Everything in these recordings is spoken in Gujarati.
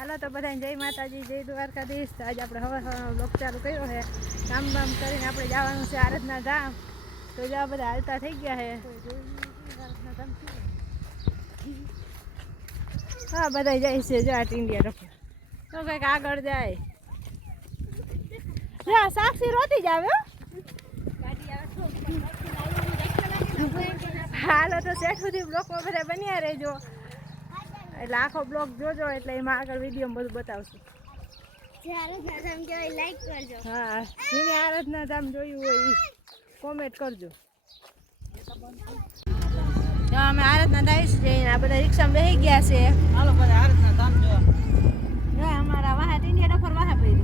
હાલો તો બધાને જય માતાજી, જય દ્વારકાધીશ। તો આજે આપણે હવા હવાનો બ્લોગ ચાલુ કર્યો છે। કામ બામ કરીને આપણે જવાનું છે આરાધના ધામ। તો જો બધા હાલતા થઈ ગયા છે। હા બધા જાય છે, જો આ ટીંડિયા રખો તો કંઈક આગળ જાય। સાક્ષી રોતી જ આવે। હાલો તો સેટ સુધી બ્લોકમાં બધા બન્યા રહેજો, એટલે આખો બ્લોગ જોજો, એટલે એમાં આગળ વિડીયો બધું બતાવશું। હા, જેને આરાધના ધામ જોયું હોય એ કોમેન્ટ કરજો। અમે આરાધના ધામ જઈને આ બધા રિક્ષામાં બેસી ગયા છે। હાલો બધા આરાધના ધામ જોવા। અમારા વાહા ટીંડિયા ડફર વાહા પડી।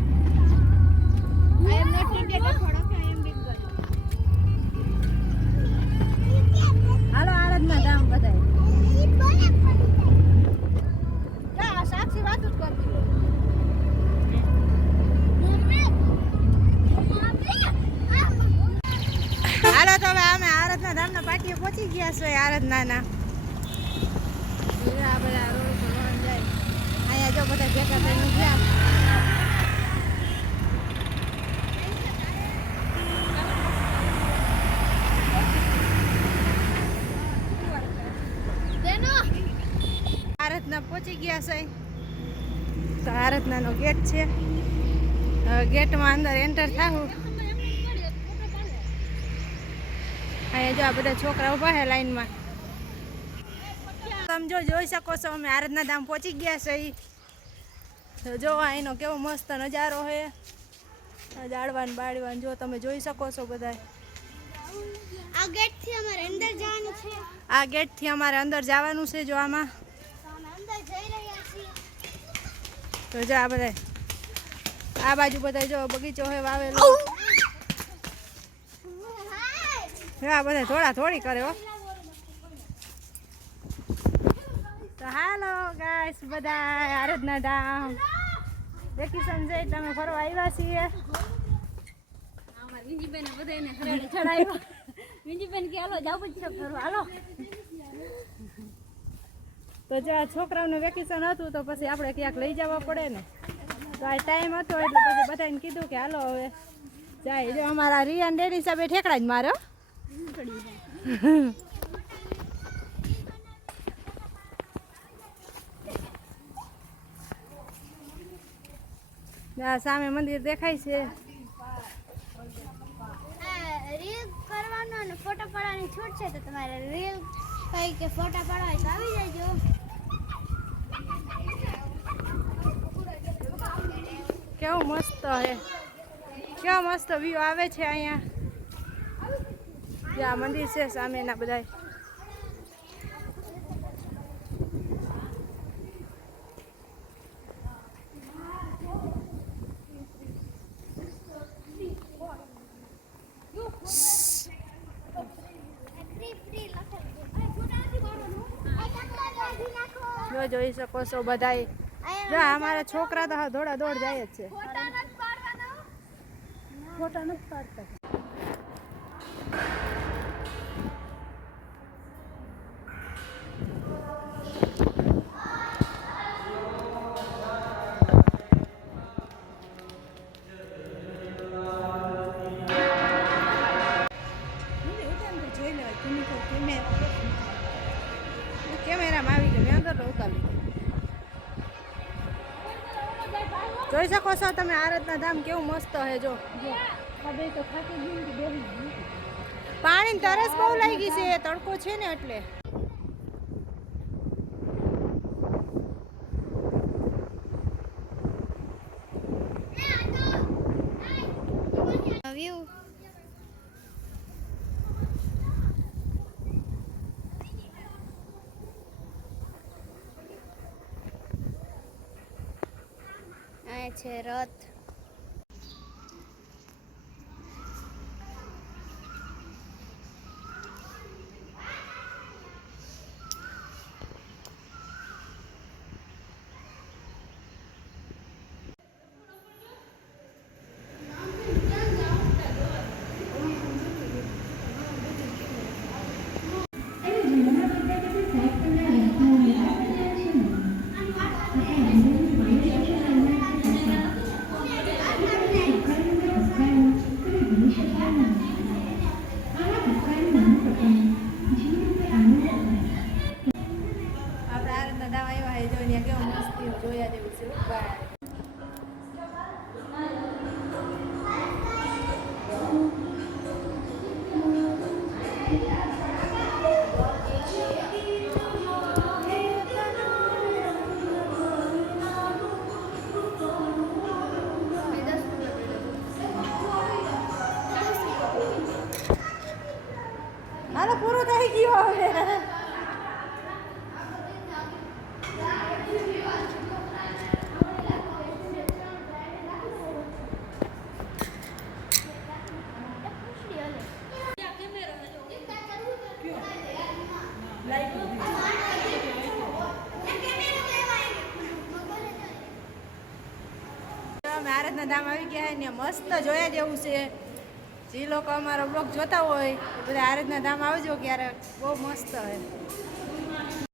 હાલો આરાધના ધામ બધાય। સાક્ષી વાતું જ કરતી હોય। હાલો તો હવે અમે આરાધના ધામના પાટીએ પહોંચી ગયા છે। આરાધનાના આ બધા રોડ પર વાહન જાય, અહીંયા જો બધા ભેગા થઈને ગયા। આરાધના પહોંચી ગયા છે, તો આરાધનાનો ગેટ છે। ગેટમાં અંદર એન્ટર થાવું। અહીંયા જો આ બધા છોકરા ઊભા છે લાઈનમાં। તમે જોઈ શકો છો અમે આરાધના ધામ પહોંચી ગયા છે। તો જો અહીંનો કેવો મસ્ત નજારો છે, જાળવાન બાળવાન જો તમે જોઈ શકો છો બધા। આ ગેટથી અમારે અંદર જવાનું છે। આ ગેટથી અમારે અંદર જવાનું છે। જો આમાં અંદર જઈ રહ્યા છીએ। તો જો આ બધા આ બાજુ બધા જો બગીચો છે વાવેલો। આ બધા થોડા થોડી કરે હો। તો હાલો ગાઈસ, બધા આરાધના ધામ વેકેશન છે તમે ફરવા આવ્યા છીએ। વિંજીબેન બધાને હરાડે ચડાવ્યો। વિંજીબેન કે હાલો જાવ પછી ફરવા હાલો। તો જો આ છોકરાઓનું વેકેશન હતું તો પછી આપણે ક્યાંક લઈ જવા પડે ને, તો આ ટાઈમ હતો એટલે પછી બધાને કીધું કે હાલો હવે જાય। જો અમારા રિયાન ડેડી સાહેબે ઠેકડા જ મારો। સામે મંદિર દેખાય છે। રીલ કરવાનો અને ફોટો પાડવાની છૂટ છે, તો તમારે રીલ કઈ કે ફોટા પાડવા હોય તો આવી જાયજો। કેવું મસ્ત હે, કેવો મસ્ત વ્યૂ આવે છે અહીંયા। જ્યાં મંદિર છે સામેના બધા। જોઈ શકો છો બધાય। જો અમારા છોકરા તો દોડા દોડ જાય જ છે। ફોટા નથી પાડતા। કેમેરામાં આવી ગયો, મેં અંદર ઉતારી જોઈ શકો છો તમે આરાધના ધામ કેવું મસ્ત હે। જો પાણીની તરસ બહુ લાગી છે, તડકો છે ને એટલે। વ્યૂ આ છે રથ। જોયા જેવું છે બાય. હાલો પૂરું થઈ ગયું હવે. અમે આરતના ધામ આવી ગયા ને મસ્ત જોયા જેવું છે. જે લોકો અમારો બ્લોગ જોતા હોય એ બધા આરતના ધામ આવજો ક્યારેક, બહુ મસ્ત હોય.